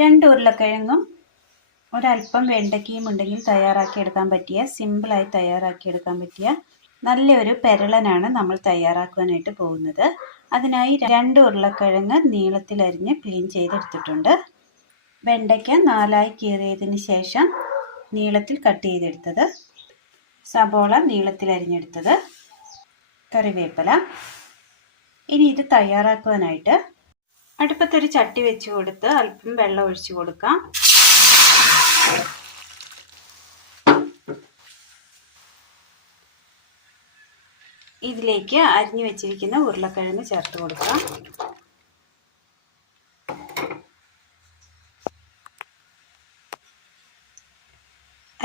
രണ്ട് ഉരുളക്കിഴങ്ങും ഒരല്പം വെണ്ടയ്ക്കയും ഉണ്ടെങ്കിൽ തയ്യാറാക്കിയെടുക്കാൻ പറ്റിയ സിമ്പിളായി തയ്യാറാക്കിയെടുക്കാൻ പറ്റിയ നല്ലൊരു പെരളനാണ് നമ്മൾ തയ്യാറാക്കുവാനായിട്ട് പോകുന്നത്. അതിനായി രണ്ട് ഉരുളക്കിഴങ്ങ് നീളത്തിലരിഞ്ഞ് ക്ലീൻ ചെയ്തെടുത്തിട്ടുണ്ട്. വെണ്ടയ്ക്ക നാലായി കീറിയതിന് ശേഷം നീളത്തിൽ കട്ട് ചെയ്തെടുത്തത്. സബോള നീളത്തിലരിഞ്ഞെടുത്തത്. കറിവേപ്പില. ഇനി ഇത് തയ്യാറാക്കുവാനായിട്ട് അടുപ്പത്തൊരു ചട്ടി വെച്ച് കൊടുത്ത് അല്പം വെള്ളം ഒഴിച്ചു കൊടുക്കാം. ഇതിലേക്ക് അരിഞ്ഞു വെച്ചിരിക്കുന്ന ഉരുളക്കിഴങ്ങ് ചേർത്ത് കൊടുക്കാം.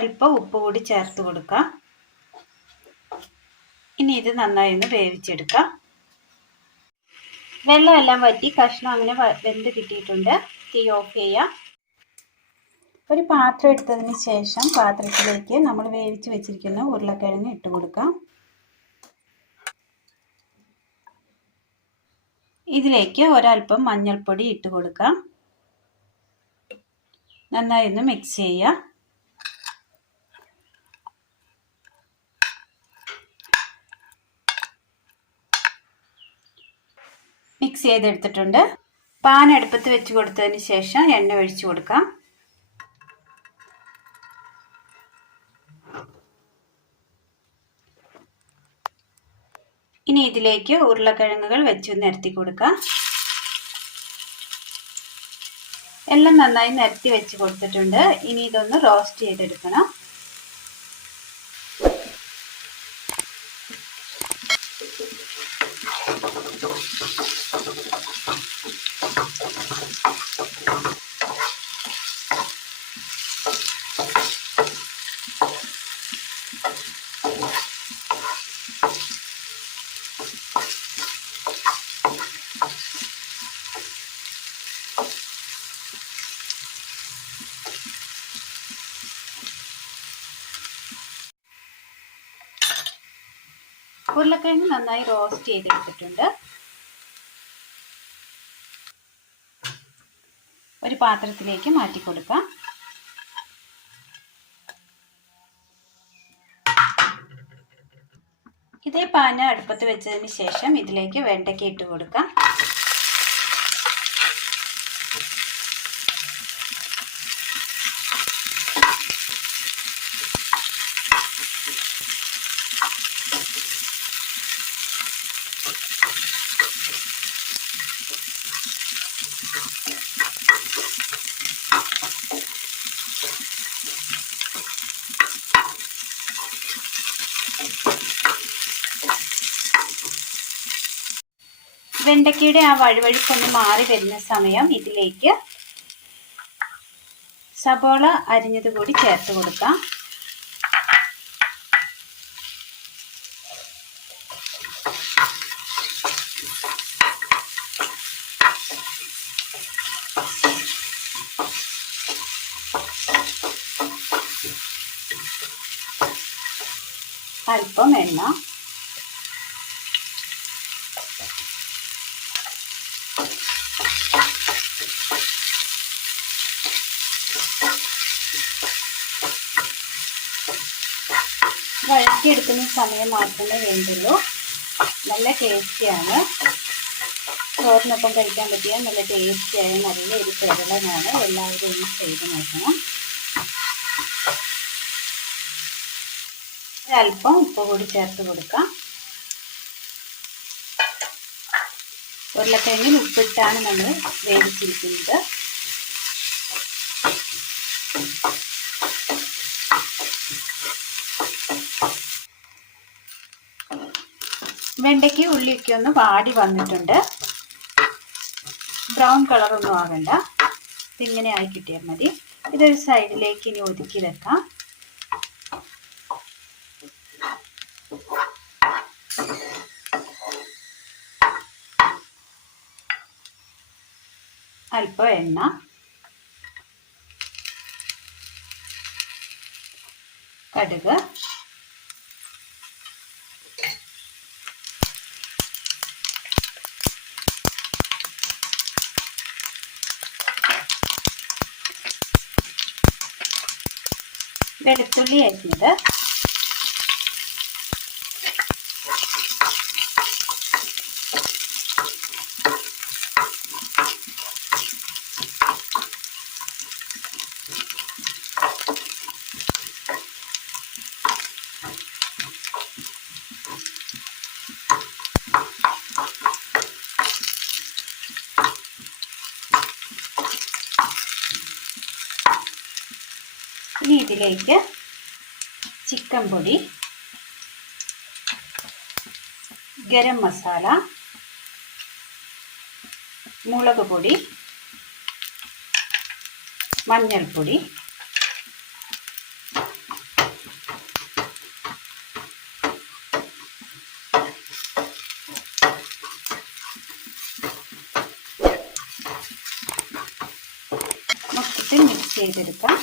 അല്പം ഉപ്പ് കൂടി ചേർത്ത് കൊടുക്കാം. ഇനി ഇത് നന്നായി ഒന്ന് വേവിച്ചെടുക്കാം. വെള്ളമെല്ലാം വറ്റി കഷ്ണം അങ്ങനെ വെന്ത് കിട്ടിയിട്ടുണ്ട്. തീ ഓഫ് ചെയ്യാം. ഒരു പാത്രം എടുത്തതിന് ശേഷം പാത്രത്തിലേക്ക് നമ്മൾ വേവിച്ച് വെച്ചിരിക്കുന്ന ഉരുളക്കിഴങ്ങ് ഇട്ട് കൊടുക്കാം. ഇതിലേക്ക് ഒരൽപ്പം മഞ്ഞൾപ്പൊടി ഇട്ട് കൊടുക്കാം. നന്നായി ഒന്ന് മിക്സ് ചെയ്യാം. മിക്സ് ചെയ്തെടുത്തിട്ടുണ്ട്. പാൻ അടുപ്പത്ത് വെച്ച് കൊടുത്തതിന് ശേഷം എണ്ണ ഒഴിച്ചു കൊടുക്കാം. ഇനി ഇതിലേക്ക് ഉരുളക്കിഴങ്ങുകൾ വെച്ച് നിരത്തി കൊടുക്കാം. എല്ലാം നന്നായി നിരത്തി വെച്ച് കൊടുത്തിട്ടുണ്ട്. ഇനി ഇതൊന്ന് റോസ്റ്റ് ചെയ്തെടുക്കണം. ഉരുളക്കിഴങ്ങ് നന്നായി റോസ്റ്റ് ചെയ്തെടുത്തിട്ടുണ്ട്. ഒരു പാത്രത്തിലേക്ക് മാറ്റി കൊടുക്കാം. ഇതേ പാന അടുപ്പത്ത് വെച്ചതിന് ശേഷം ഇതിലേക്ക് വെണ്ടയ്ക്ക ഇട്ട് കൊടുക്കാം. വെണ്ടയ്ക്കയുടെ ആ വഴുവഴുപ്പൊന്ന് മാറി വരുന്ന സമയം ഇതിലേക്ക് സബോള അരിഞ്ഞത് കൂടി ചേർത്ത് കൊടുക്കാം. അല്പം എണ്ണ. വഴറ്റിയെടുക്കുന്ന സമയം മാത്രമേ വേണ്ടുള്ളൂ. നല്ല ടേസ്റ്റിയാണ്. ചോറിനൊപ്പം കഴിക്കാൻ പറ്റിയ നല്ല ടേസ്റ്റിയായ നല്ല ഒരു പ്രകടനമാണ്. എല്ലാവരും ഒന്ന് ചെയ്ത് നോക്കണം. ഒരല്പം ഉപ്പ് കൂടി ചേർത്ത് കൊടുക്കാം. ഉരുളക്കിഴങ്ങിൽ ഉപ്പിട്ടാണ് നമ്മൾ വേവിച്ചിരിക്കുന്നത്. വെണ്ടയ്ക്ക് ഉള്ളിയൊക്കെ ഒന്ന് വാടി വന്നിട്ടുണ്ട്. ബ്രൗൺ കളറൊന്നും ആകണ്ട ഇതിങ്ങനെ ആയി കിട്ടിയാൽ മതി. ഇതൊരു സൈഡിലേക്ക് ഇനി ഒതുക്കി വെക്കാം. അല്പം എണ്ണ. കടുക്. വെളുത്തുള്ളി അരിഞ്ഞത് ഇനി ഇതിലേക്ക് ചിക്കൻ പൊടി ഗരം മസാല മുളക് പൊടി മഞ്ഞൾപ്പൊടി മൊത്തത്തിൽ മിക്സ് ചെയ്തെടുക്കാം.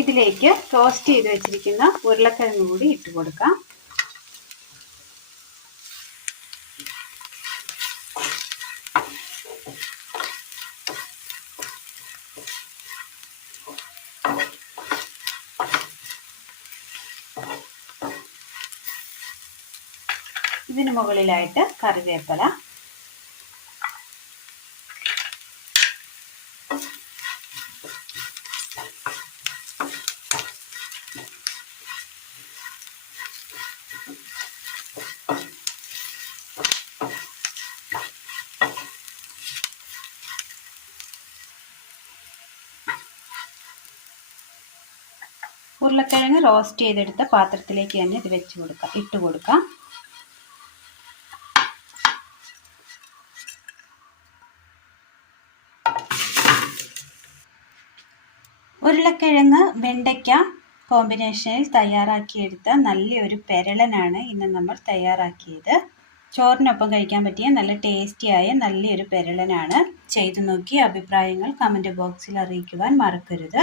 ഇതിലേക്ക് ടോസ്റ്റ് ചെയ്ത് വെച്ചിരിക്കുന്ന ഉരുളക്കിഴങ്ങ് കൂടി ഇട്ട് കൊടുക്കാം. ഇതിന് മുകളിലായിട്ട് കറിവേപ്പില. ഉരുളക്കിഴങ്ങ് റോസ്റ്റ് ചെയ്തെടുത്ത പാത്രത്തിലേക്ക് തന്നെ ഇത് വെച്ച് കൊടുക്കാം. ഇട്ട് കൊടുക്കാം. ഉരുളക്കിഴങ്ങ് വെണ്ടയ്ക്ക കോമ്പിനേഷനിൽ തയ്യാറാക്കിയെടുത്ത നല്ലൊരു പെരളനാണ് ഇന്ന് നമ്മൾ തയ്യാറാക്കിയത്. ചോറിനൊപ്പം കഴിക്കാൻ പറ്റിയ നല്ല ടേസ്റ്റിയായ നല്ലൊരു പെരളനാണ്. ചെയ്തു നോക്കി അഭിപ്രായങ്ങൾ കമന്റ് ബോക്സിൽ അറിയിക്കുവാൻ മറക്കരുത്.